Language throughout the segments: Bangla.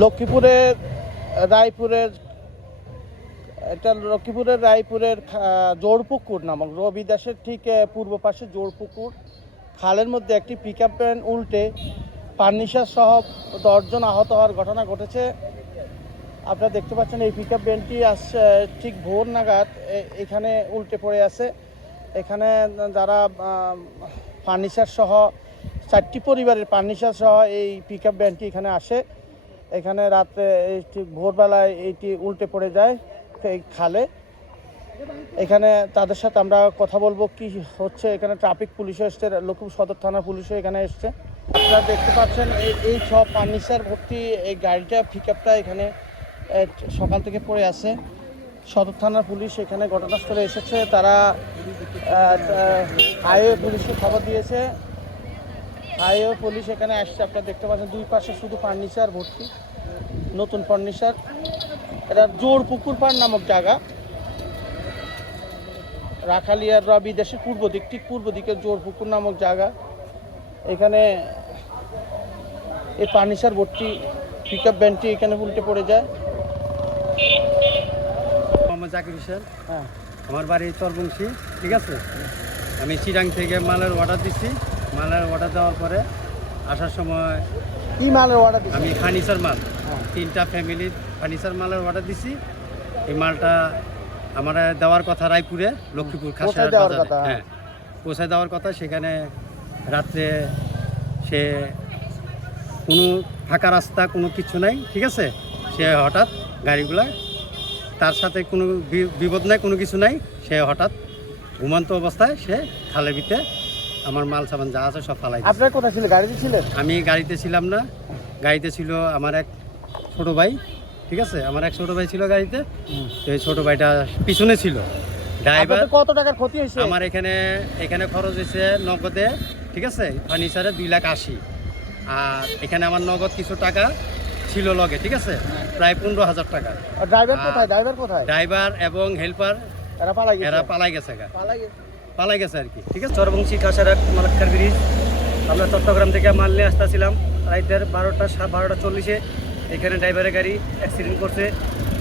লক্ষ্মীপুরের রায়পুরের রায়পুরের জোড়পুকুর নামক রবি দাসের ঠিক পূর্ব পাশে জোড়পুকুর খালের মধ্যে একটি পিকআপ ভ্যান উল্টে পান্নিসার সহ 10 জন আহত হওয়ার ঘটনা ঘটেছে। আপনারা দেখতে পাচ্ছেন এই পিকআপ ভ্যানটি আসছে ঠিক ভোর নাগাদ এখানে উল্টে পড়ে আছে। এখানে যারা পান্নিসার সহ 4টি পরিবারের পান্নিসার সহ এই পিকআপ ভ্যানটি এখানে আসে। এখানে রাত্রে ঠিক ভোরবেলায় এইটি উল্টে পড়ে যায় এই খালে। এখানে তাদের সাথে আমরা কথা বলবো কি হচ্ছে। এখানে ট্রাফিক পুলিশও এসছে, লক্ষ্মীপুর সদর থানার পুলিশও এখানে এসছে। আপনারা দেখতে পাচ্ছেন এই সব পান্নিসার ভর্তি এই গাড়িটা পিকআপটা এখানে সকাল থেকে পড়ে আছে। সদর থানার পুলিশ এখানে ঘটনাস্থলে এসেছে, তারা হাইওয়ে পুলিশকে খবর দিয়েছে। হাইওয়ে পুলিশ এখানে আসছে। আপনারা দেখতে পাচ্ছেন দুই পাশে শুধু ফার্নিচার ভর্তি, নতুন ফার্নিচার। এটা জোড়পুকুর পাড় নামক জায়গা, রাখালিয়ার রবি দেশের পূর্ব দিক, ঠিক পূর্ব দিকে জোড়পুকুর নামক জায়গা। এখানে এই ফার্নিচার ভর্তি পিকআপ ভ্যানটি এখানে উল্টে পড়ে যায়। মোহাম্মদ জাকির হোসেন, হ্যাঁ, আমার বাড়ি চরবংশী, ঠিক আছে। আমি চিরাং থেকে মালের অর্ডার দিচ্ছি। মালের অর্ডার দেওয়ার পরে আসার সময় কি মালের অর্ডার দিচ্ছেন? আমি ফার্নিচার মাল, হ্যাঁ, 3টা ফ্যামিলির ফার্নিচার মালের অর্ডার দিছি। এই মালটা আমার দেওয়ার কথা রায়পুরে, লক্ষ্মীপুর খাসিয়ার বাজারে। হ্যাঁ, পৌঁছায় দেওয়ার কথা। সেখানে রাত্রে সে কোনো ফাঁকা রাস্তা, কোনো কিছু নাই, ঠিক আছে। সে হঠাৎ গাড়িগুলা, তার সাথে কোনো বিপদ নাই, কোনো কিছু নাই। সে হঠাৎ ঘুমন্ত অবস্থায় সে খালের ভিতরে আমার মাল সামান যা আছে সব ফালাই। আপনার কোথায় ছিলেন? গাড়িতে ছিলেন? আমি গাড়িতে ছিলাম না, গাড়িতে ছিল আমার এক ছোট ভাই, ঠিক আছে। আমার এক ছোট ভাই ছিল গাড়িতে। তো এই ছোট ভাইটা পিছনে ছিল। ড্রাইভার। কত টাকার ক্ষতি হয়েছে? আমার এখানে খরচ হয়েছে নগদে, ঠিক আছে, ফার্নিচারে 2,80,000। আর এখানে আমার নগদ কিছু টাকা ছিল লগে, ঠিক আছে, প্রায় 15,000 টাকা। ড্রাইভার কোথায়? ড্রাইভার এবং হেল্পার এরা পালাই গেছে আর কি, ঠিক আছে। চরবংশী খাসারা মালাক্কার ব্রিজ। আমরা চট্টগ্রাম থেকে মাল নিয়ে আসতেছিলাম রাইতের 12:40-এ। এখানে ড্রাইভারের গাড়ি অ্যাক্সিডেন্ট করছে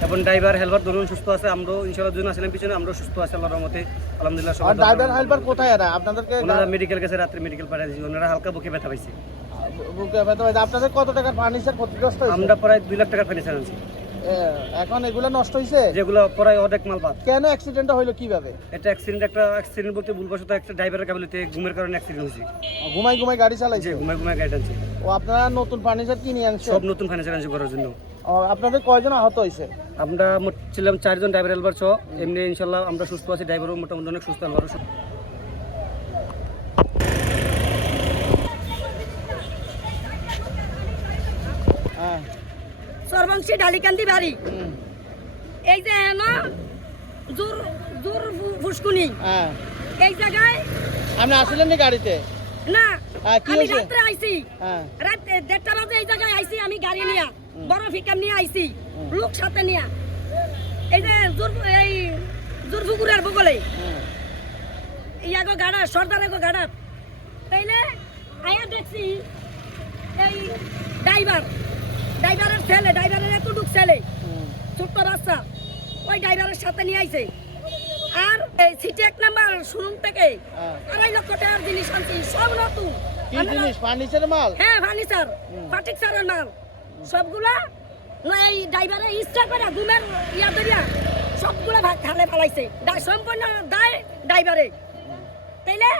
এবং ড্রাইভার হেল্পার দুজন সুস্থ আছে। আমরাও ইনশাআল্লাহ দুজন আসলাম পিছনে, আমরাও সুস্থ আছি আল্লাহর রহমতে, আলহামদুলিল্লাহ। আর ড্রাইভার হেল্পার কোথায়? এরা আপনাদেরকে ওনারা মেডিকেল গেছে, রাত্রে মেডিকেল পাঠিয়ে দিয়েছি। ওনারা হালকা বুকে ব্যথা পাইছে। বুকে ব্যথা পাইছে। আপনাদের কত টাকার ফার্নিচার ক্ষতিগ্রস্ত হয়েছে? আমরা প্রায় 2 লাখ টাকার ফার্নিচার আনছি। এখন এগুলো নষ্ট হয়েছে, যেগুলো প্রায় অর্ধেক মাল বাদ। কেন অ্যাক্সিডেন্টটা হলো কিভাবে? এটা অ্যাক্সিডেন্ট বলতে ভুলবশত একটা ড্রাইভারের কাবিলিতে ঘুমের কারণে অ্যাক্সিডেন্ট হয়েছে। ঘুমাই গাড়ি চালাইছে? ঘুমাই গাড়ি টানছে। ও, আপনারা নতুন ফার্নিচার কিনে আনছেন? সব নতুন ফার্নিচার আনছে করার জন্য। আপনাদের কয়জন আহত হয়েছে? আমরা ছিলাম 4 জন, ড্রাইভার হেল্পার সহ। এমনি ইনশাল্লাহ আমরা সুস্থ আছি, ড্রাইভারও মোটামুটি অনেক সুস্থ, হেল্পারও সুস্থ। চরবংশী ডালিকান্দি বাড়ি। এই যে জোর ফুসকুনি, এই জায়গায় আপনি আসলেন না গাড়িতে? না, কি আমি হয়েছে? রাত্রে আইছি, রাত 1:30 বাজে এই জায়গায় আইছি আমি গাড়ি নিয়ে, বড় পিকআপ নিয়ে আইছি, লোক সাথে নিয়ে। এই যে জোরপুকুরের বগলে ইয়াগো গাড়া, সর্দারের গাড়া। তাইলে আয়া দেখছি এই ড্রাইভারের ছেলে, ড্রাইভারের এতটুক ছেলে, ছোট্ট বাচ্চা, ওই ড্রাইভারের সাথে নিয়ে আইছে। আর এই সিটি 1 নাম্বার শোরুম থেকে 2.5 লক্ষ টাকার জিনিস আনছি, সব নতুন। কি জিনিস? ফার্নিচারের মাল? হ্যাঁ, ফার্নিচার, ফার্নিচারের মাল সবগুলা। এই ড্রাইভারে ইচ্ছা করে ঘুমের ইয়া ধরিয়া সবগুলা ভাগ খালে ফেলাইছে। সম্পূর্ণ দায় ড্রাইভারে। তাইলে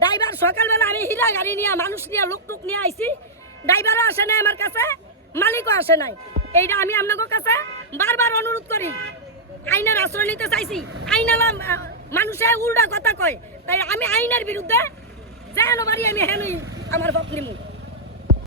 ড্রাইভার সকালবেলা আমি হীরা গাড়ি নিয়ে, মানুষ নিয়ে, লোকটুক নিয়ে আইছি, ড্রাইভারও আসে নাই আমার কাছে, মালিকও আসে নাই। এইটা আমি আপনাদের কাছে বারবার অনুরোধ করি। আইনের আশ্রয় নিতে চাইছি, আইনালা মানুষে উল্টা কথা কয়, তাই আমি আইনের বিরুদ্ধে যেন পারি আমি হেনই আমার পথ নিমু।